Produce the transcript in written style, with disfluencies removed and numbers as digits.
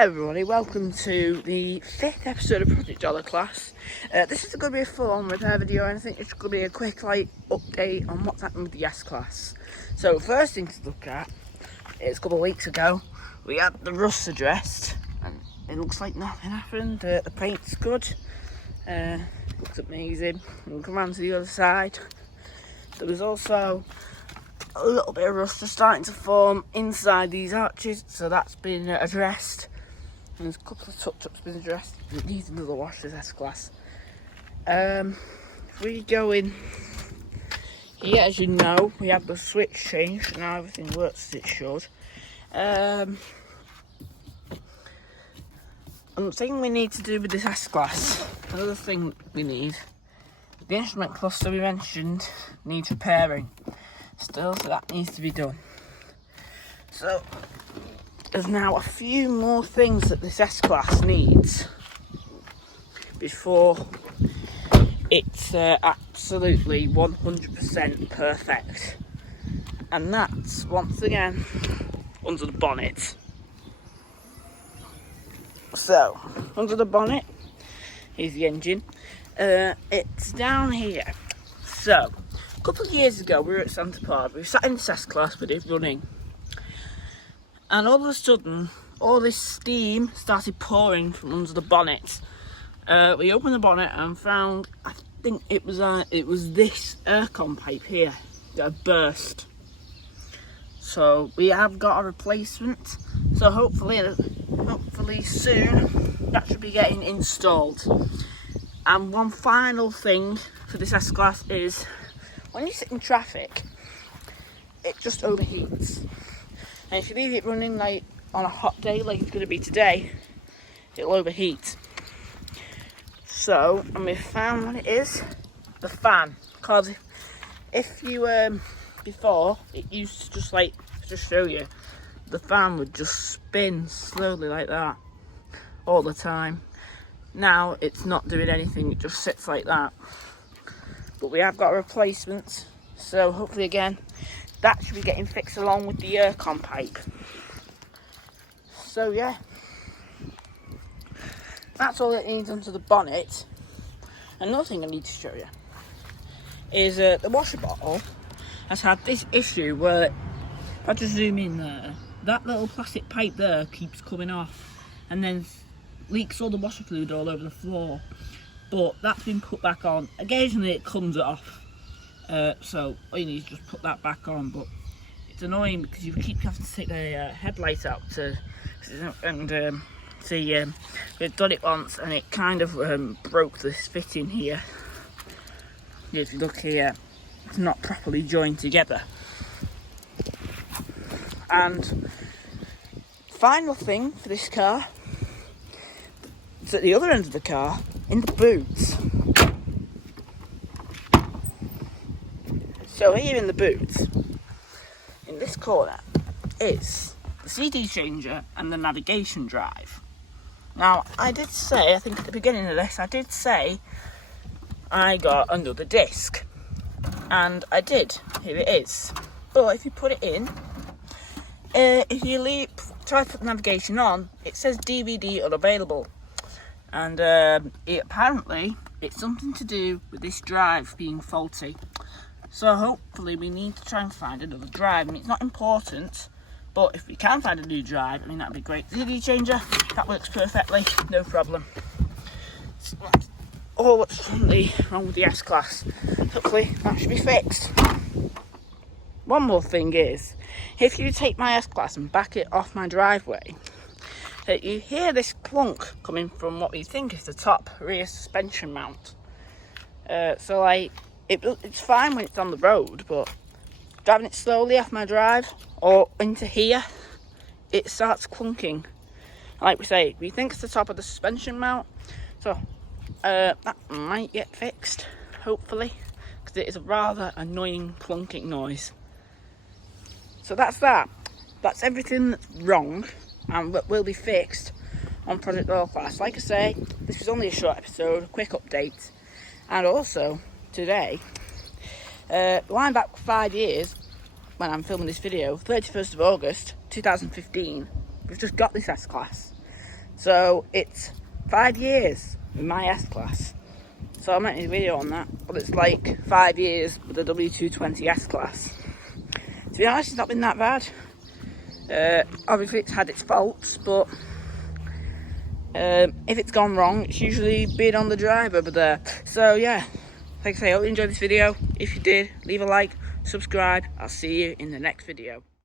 Hey everybody, welcome to the 5th episode of Project Dollar Class. This isn't going to be a full-on repair video or anything, it's going to be a quick update on what's happened with the S class. So first thing to look at is a couple of weeks ago we had the rust addressed and it looks like nothing happened. The paint's good, looks amazing. We'll come around to the other side. There was also a little bit of rust starting to form inside these arches, so that's been addressed. And there's a couple of touch-ups been addressed. It needs another wash, this S-Class. If we go in here, as you know, we have the switch changed. Now everything works as it should. And the thing we need to do with this S-Class, another thing we need, the instrument cluster we mentioned needs repairing still, so that needs to be done. So there's now a few more things that this S-Class needs before it's absolutely 100% perfect, and that's once again under the bonnet. So under the bonnet is the engine. It's down here. So a couple of years ago we were at Santa Pod, we sat in the S-Class with it running, and all of a sudden all this steam started pouring from under the bonnet. We opened the bonnet and found, I think it was this aircon pipe here that had burst. So we have got a replacement, so hopefully soon that should be getting installed. And one final thing for this S-Class is, when you sit in traffic, it just overheats. And if you leave it running like on a hot day like it's going to be today, it'll overheat. So, and we found what it is, the fan. Because if you, before, it used to just show you, the fan would just spin slowly like that all the time. Now it's not doing anything, it just sits like that. But we have got a replacement, so hopefully again that should be getting fixed along with the aircon pipe. So yeah, that's all it needs under the bonnet. Another thing I need to show you is the washer bottle has had this issue where, if I just zoom in there, that little plastic pipe there keeps coming off and then leaks all the washer fluid all over the floor. But that's been put back on. Occasionally it comes off, so all you need is just put that back on. But it's annoying because you keep having to take the headlight out and see, we've done it once and it kind of broke this fitting here. If you look here, it's not properly joined together. And final thing for this car, it's at the other end of the car, in the boots. So here in the boots, in this corner, is the CD changer and the navigation drive. Now, I did say, I think at the beginning of this, I did say I got another disc. And I did. Here it is. But if you put it in, if you try to put the navigation on, it says DVD unavailable. And apparently it's something to do with this drive being faulty. So hopefully we need to try and find another drive. I mean, it's not important, but if we can find a new drive, I mean, that'd be great. CD changer, that works perfectly, no problem. So that's all what's currently wrong with the S-Class. Hopefully that should be fixed. One more thing is, if you take my S-Class and back it off my driveway, you hear this clunk coming from what we think is the top rear suspension mount. So like, it's fine when it's on the road, but driving it slowly off my drive or into here, it starts clunking. Like we say, we think it's the top of the suspension mount, so that might get fixed, hopefully, because it is a rather annoying clunking noise. So that's that. That's everything that's wrong and will be fixed on Project Dollar Class. Like I say, this was only a short episode, a quick update. And also, today, going back 5 years, when I'm filming this video, 31st of August 2015, we've just got this S-Class. So it's 5 years with my S-Class. So I'm making a video on that, but it's like 5 years with the W220 S-Class. To be honest, it's not been that bad. Obviously it's had its faults, but if it's gone wrong, it's usually been on the driver. But so yeah, like I say, I hope you enjoyed this video. If you did, leave a like, subscribe. I'll see you in the next video.